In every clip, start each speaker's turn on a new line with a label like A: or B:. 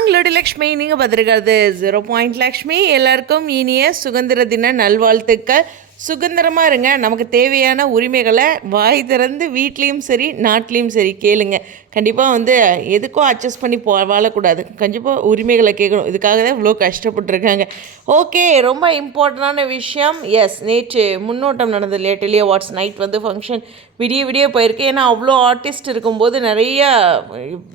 A: நாங்களோட லக்ஷ்மி நீங்கள் பார்த்துருக்கிறது zero point Lakshmi. எல்லாருக்கும் இனிய சுதந்திர தின நல்வாழ்த்துக்கள். சுதந்திரமாக இருங்க. நமக்கு தேவையான உரிமைகளை வாய் திறந்து வீட்லேயும் சரி நாட்டிலையும் சரி கேளுங்க. கண்டிப்பாக வந்து எதுக்கோ அட்ஜஸ்ட் பண்ணி போ வாழக்கூடாது. கண்டிப்பாக உரிமைகளை கேட்கணும். இதுக்காக தான் இவ்வளோ கஷ்டப்பட்டுருக்காங்க. ஓகே ரொம்ப இம்பார்ட்டண்டான விஷயம். எஸ் நேற்று முன்னோட்டம் நடந்தது லேட்டலி வாட்ஸ் நைட் வந்து ஃபங்க்ஷன் விடிய விடிய போயிருக்கு. ஏன்னா அவ்வளோ ஆர்டிஸ்ட் இருக்கும்போது நிறைய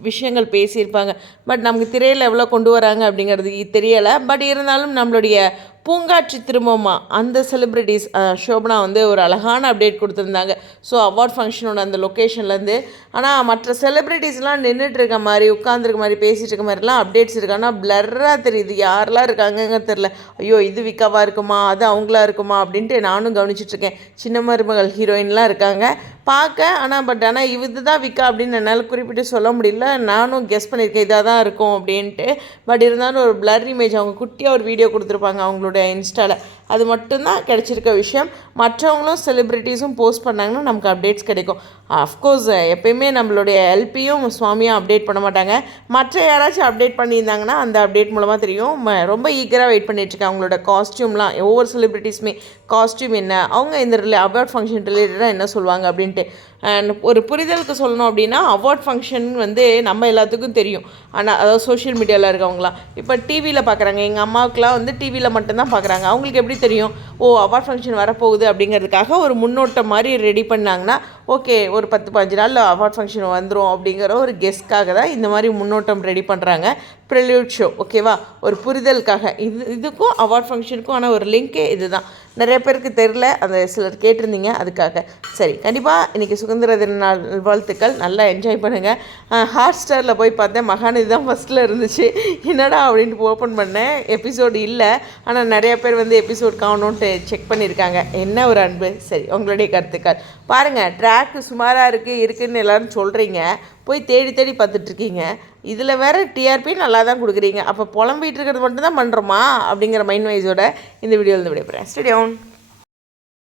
A: விஷயங்கள் பேசியிருப்பாங்க. பட் நமக்கு திரையில் எவ்வளோ கொண்டு வராங்க அப்படிங்கிறது தெரியலை. பட் இருந்தாலும் நம்மளுடைய பூங்காட்சி திரும்பமா அந்த செலிப்ரிட்டிஸ் ஷோபனா வந்து ஒரு அழகான அப்டேட் கொடுத்துருந்தாங்க. ஸோ அவார்ட் ஃபங்க்ஷனோட அந்த லொக்கேஷன்லேருந்து ஆனால் மற்ற செலிப்ரிட்டிஸ்லாம் நின்றுட்டு இருக்க மாதிரி உட்காந்துருக்க மாதிரி பேசிகிட்டு இருக்க மாதிரிலாம் அப்டேட்ஸ் இருக்கு. ஆனால் பிளர்ராக தெரியுது. யாரெல்லாம் இருக்காங்கங்க தெரில ஐயோ இது விக்காவா இருக்குமா? அது அவங்களா இருக்குமா? அப்படின்ட்டு நானும் கவனிச்சிட்ருக்கேன் சின்ன மருமகள் ஹீரோயின்லாம் இருக்காங்க. பார்க்க ஆனால் பட் ஆனால் இது தான் விற்கா அப்படின்னு என்னால் குறிப்பிட்டு சொல்ல முடியல. நானும் கெஸ் பண்ணியிருக்கேன் இதாக தான் இருக்கும் அப்படின்ட்டு. பட் இருந்தாலும் ஒரு பிளர் இமேஜ் அவங்க குட்டியாக ஒரு வீடியோ கொடுத்துருப்பாங்க அவங்களோட இன்ஸ்டாவில் அது மட்டும்தான் கிடச்சிருக்க விஷயம். மற்றவங்களும் செலிப்ரிட்டிஸும் போஸ்ட் பண்ணாங்கன்னா நமக்கு அப்டேட்ஸ் கிடைக்கும். அஃப்கோர்ஸ் எப்பயுமே நம்மளுடைய எல்பியும் சுவாமியும் அப்டேட் பண்ண மாட்டாங்க. மற்ற யாராச்சும் அப்டேட் பண்ணியிருந்தாங்கன்னா அந்த அப்டேட் மூலமாக தெரியும். ரொம்ப ஈகராக வெயிட் பண்ணிட்டுருக்கேன் அவங்களோட காஸ்ட்யூம்லாம் ஒவ்வொரு செலிப்ரிட்டிஸுமே காஸ்ட்யூம் என்ன அவங்க இந்த ரிலே அவார்ட் ஃபங்க்ஷன் ரிலேட்டடாக என்ன சொல்லுவாங்க அப்படின்ட்டு. அண்ட் ஒரு புரிதலுக்கு சொல்லணும் அப்படின்னா அவார்ட் ஃபங்க்ஷன் வந்து நம்ம எல்லாத்துக்கும் தெரியும். ஆனால் அதாவது சோஷியல் மீடியாவில் இருக்கவங்களாம் இப்போ டிவியில் பார்க்குறாங்க எங்கள் அம்மாவுக்குலாம் வந்து டிவியில் மட்டும்தான் பார்க்குறாங்க அவங்களுக்கு எப்படி தெரியும்? ஓ அவார்ட் ஃபங்க்ஷன் வரப்போகுது அப்படிங்கிறதுக்காக ஒரு முன்னோட்டம் மாதிரி ரெடி பண்ணாங்கன்னா ஓகே ஒரு பத்து பதினஞ்சு நாளில் அவார்ட் ஃபங்க்ஷன் வந்துடும் அப்படிங்கிற ஒரு கெஸ்ட்காக தான் இந்த மாதிரி முன்னோட்டம் ரெடி பண்ணுறாங்க ப்ரெல்யூட் ஷோ ஓகேவா ஒரு புரிதலுக்காக. இது இதுக்கும் அவார்ட் ஃபங்க்ஷனுக்கும் ஆனால் ஒரு லிங்கே இதுதான். நிறைய பேருக்கு தெரில அந்த சிலர் கேட்டிருந்தீங்க அதுக்காக. சரி கண்டிப்பாக இன்றைக்கி சுதந்திர தின நாள் வாழ்த்துக்கள். நல்லா என்ஜாய் பண்ணுங்கள் ஹாட் ஸ்டாரில் போய் பார்த்தேன் மகாநதி தான் ஃபஸ்ட்டில் இருந்துச்சு. என்னடா அப்படின்ட்டு ஓப்பன் பண்ணேன். எபிசோடு இல்லை. ஆனால் நிறைய பேர் வந்து எபிசோட் காணோன்ட்டு செக் பண்ணியிருக்காங்க. என்ன ஒரு அன்பு. சரி உங்களுடைய கருத்துக்கள். பாருங்கள் ட்ராக்கு சுமாராக இருக்குது இருக்குதுன்னு எல்லாரும் சொல்கிறீங்க போய் தேடி தேடி பார்த்துட்ருக்கீங்க. இதில் வேறு டிஆர்பி நல்லா தான் கொடுக்குறீங்க. அப்போ புலம்பிகிட்டு இருக்கிறது மட்டும் தான் பண்ணுறோமா அப்படிங்கிற மைண்ட் வைஸோட இந்த வீடியோவில் விடைபெறேன். ஸ்டேடியோன்